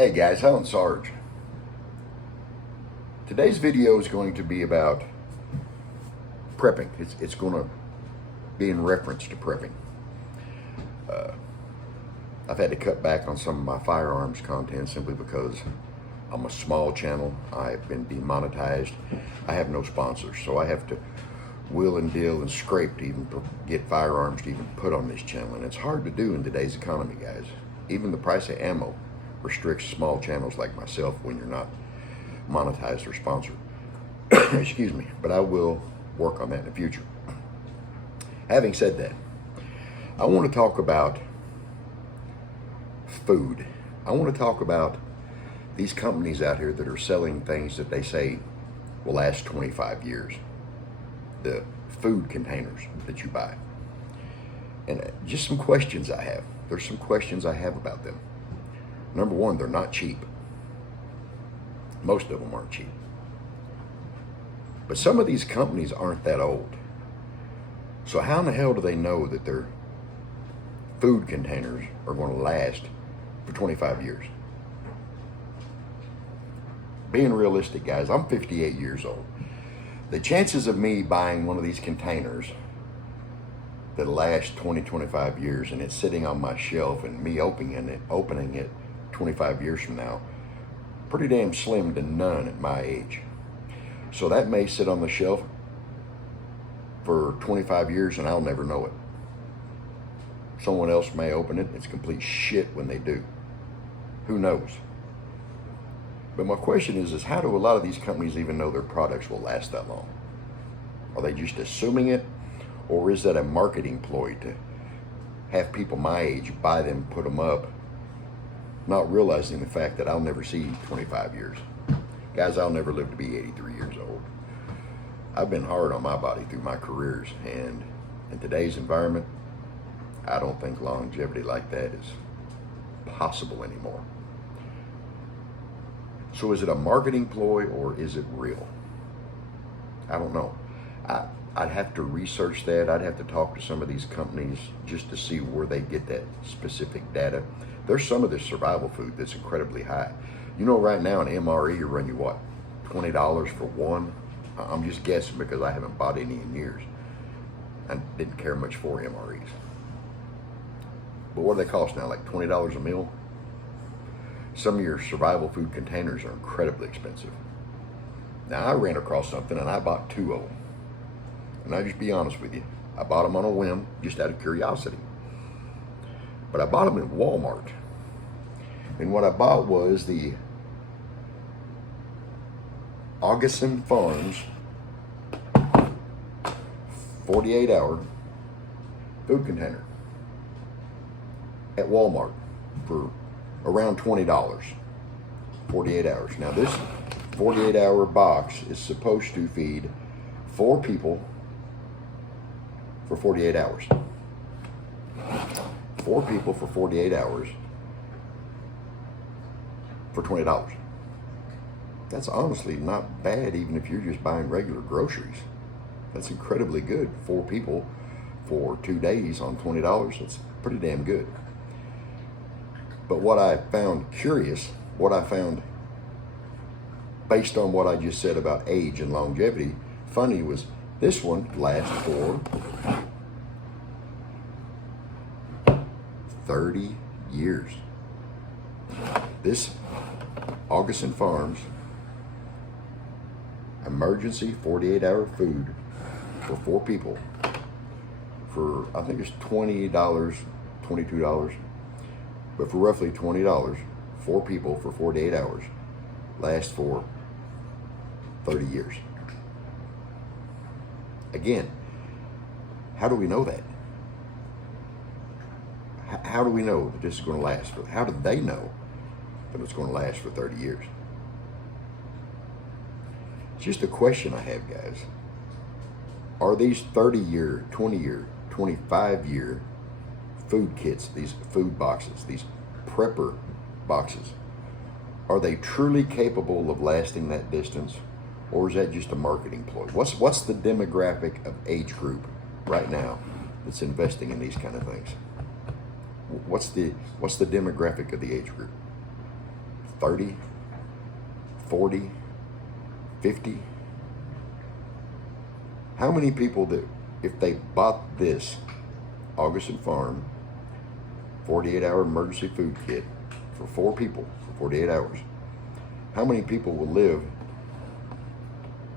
Hey guys, Helen Sarge. Today's video is going to be about prepping. It's going to be in reference to prepping. I've had to cut back on some of my firearms content simply because I'm a small channel. I've been demonetized. I have no sponsors, so I have to wheel and deal and scrape to even get firearms to even put on this channel. And it's hard to do in today's economy, guys. Even the price of ammo restricts small channels like myself when you're not monetized or sponsored. Excuse me, but I will work on that in the future. Having said that, I want to talk about food. I want to talk about these companies out here that are selling things that they say will last 25 years. The food containers that you buy. And just some questions I have. There's some questions I have about them. Number one, they're not cheap. Most of them aren't cheap. But some of these companies aren't that old. So how in the hell do they know that their food containers are going to last for 25 years? Being realistic, guys, I'm 58 years old. The chances of me buying one of these containers that last 20, 25 years and it's sitting on my shelf and me opening it 25 years from now, pretty damn slim to none at my age. So that may sit on the shelf for 25 years and I'll never know it. Someone else may open it. It's complete shit when they do. Who knows? But my question is how do a lot of these companies even know their products will last that long? Are they just assuming it? Or is that a marketing ploy to have people my age buy them, put them up, not realizing the fact that I'll never see 25 years. Guys, I'll never live to be 83 years old. I've been hard on my body through my careers, and in today's environment, I don't think longevity like that is possible anymore. So is it a marketing ploy or is it real? I don't know. I'd have to research that. I'd have to talk to some of these companies just to see where they get that specific data. There's some of this survival food that's incredibly high. You know, right now an MRE will run you what, $20 for one? I'm just guessing because I haven't bought any in years. I didn't care much for MREs. But what do they cost now, like $20 a meal? Some of your survival food containers are incredibly expensive. Now I ran across something and I bought two of them. And I'll just be honest with you, I bought them on a whim, just out of curiosity. But I bought them in Walmart. And what I bought was the Augason Farms 48-hour food container at Walmart for around $20, 48 hours. Now this 48-hour box is supposed to feed 4 people for 48 hours. 4 people for 48 hours for $20. That's honestly not bad, even if you're just buying regular groceries. That's incredibly good. 4 people for 2 days on $20, that's pretty damn good. But what I found curious, what I found based on what I just said about age and longevity, funny was this one lasts for 30 years. This Augason Farms emergency 48-hour food for 4 people for, I think it's $20, $22, but for roughly $20, 4 people for 48 hours lasts for 30 years. Again, how do we know that? How do we know that this is going to last? How do they know that it's going to last for 30 years? It's just a question I have, guys. Are these 30-year, 20-year, 25-year food kits, these food boxes, these prepper boxes, are they truly capable of lasting that distance? Or is that just a marketing ploy? What's the demographic of age group right now that's investing in these kind of things? What's the demographic of the age group? 30, 40, 50. How many people that, if they bought this Augustin Farm 48-hour emergency food kit for 4 people for 48 hours, how many people will live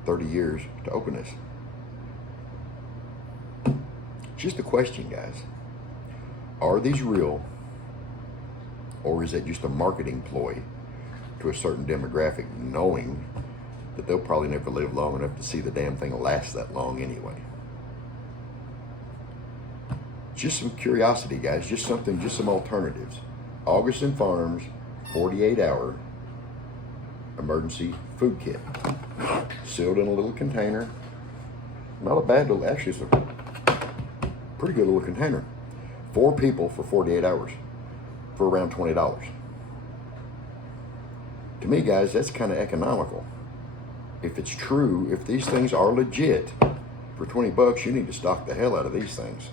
30 years to open this? Just a question, guys. Are these real, or is it just a marketing ploy to a certain demographic, knowing that they'll probably never live long enough to see the damn thing last that long anyway? Just some curiosity, guys. Just some alternatives. Augustin Farms 48-hour emergency food kit, sealed in a little container. Not a bad little, actually it's a pretty good little container. 4 people for 48 hours for around $20. To me, guys, that's kind of economical. If it's true, if these things are legit, for 20 bucks, you need to stock the hell out of these things.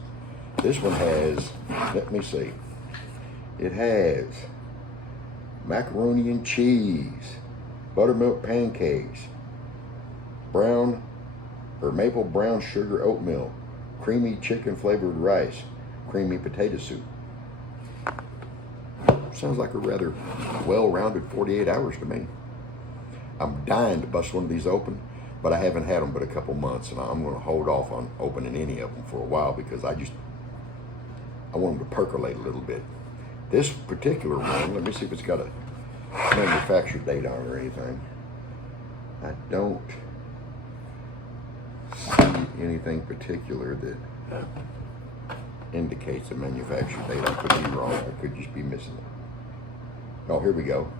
This one has, let me see, it has macaroni and cheese, buttermilk pancakes, maple brown sugar oatmeal, creamy chicken flavored rice, creamy potato soup. Sounds like a rather well-rounded 48 hours to me. I'm dying to bust one of these open, but I haven't had them but a couple months, and I'm going to hold off on opening any of them for a while because I want them to percolate a little bit. This particular one, let me see if it's got a manufacture date on it or anything. I don't see anything particular that indicates a manufacture date. I could be wrong. I could just be missing it. Oh, here we go.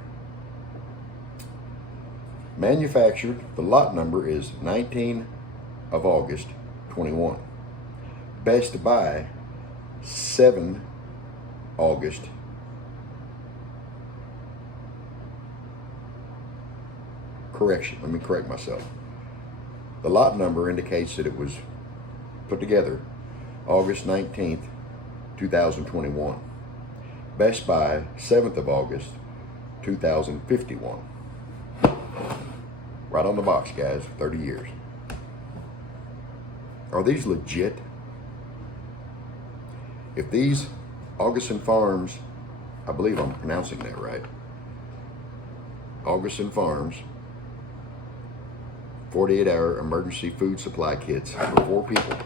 Manufactured, the lot number is 19 of August 21. Best Buy, 7 August. Correction, let me correct myself. The lot number indicates that it was put together August 19th, 2021. Best Buy, 7th of August, 2051. Right on the box, guys, 30 years. Are these legit? If these Augustin Farms, I believe I'm pronouncing that right, Augustin Farms 48-hour emergency food supply kits for 4 people,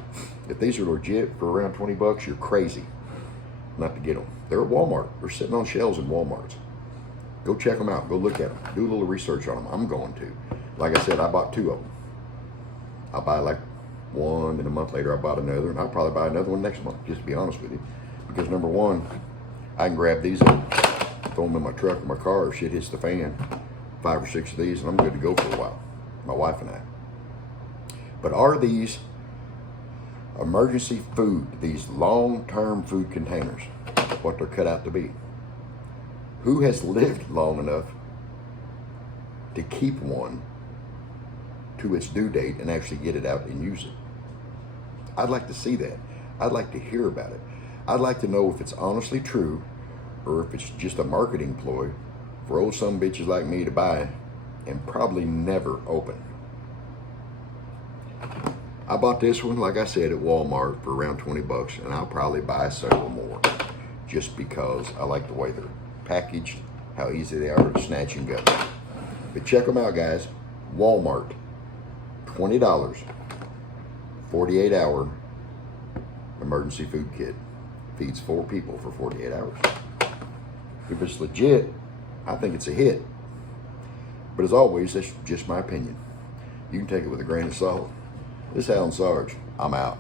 if these are legit for around 20 bucks, you're crazy not to get them. They're at Walmart. They're sitting on shelves in Walmarts. Go check them out. Go look at them. Do a little research on them. I'm going to. Like I said, I bought 2 of them. I'll buy like one, and a month later I bought another, and I'll probably buy another one next month, just to be honest with you. Because number one, I can grab these up, throw them in my truck or my car, if shit hits the fan, 5 or 6 of these, and I'm good to go for a while, my wife and I. But are these emergency food, these long-term food containers, what they're cut out to be? Who has lived long enough to keep one to its due date and actually get it out and use it? I'd like to see that. I'd like to hear about it. I'd like to know if it's honestly true or if it's just a marketing ploy for old some bitches like me to buy and probably never open. I bought this one, like I said, at Walmart for around 20 bucks, and I'll probably buy several more just because I like the way they're packaged, how easy they are to snatch and gut. But check them out, guys. Walmart, $20, 48-hour emergency food kit. Feeds 4 people for 48 hours. If it's legit, I think it's a hit. But as always, that's just my opinion. You can take it with a grain of salt. This is Alan Sarge. I'm out.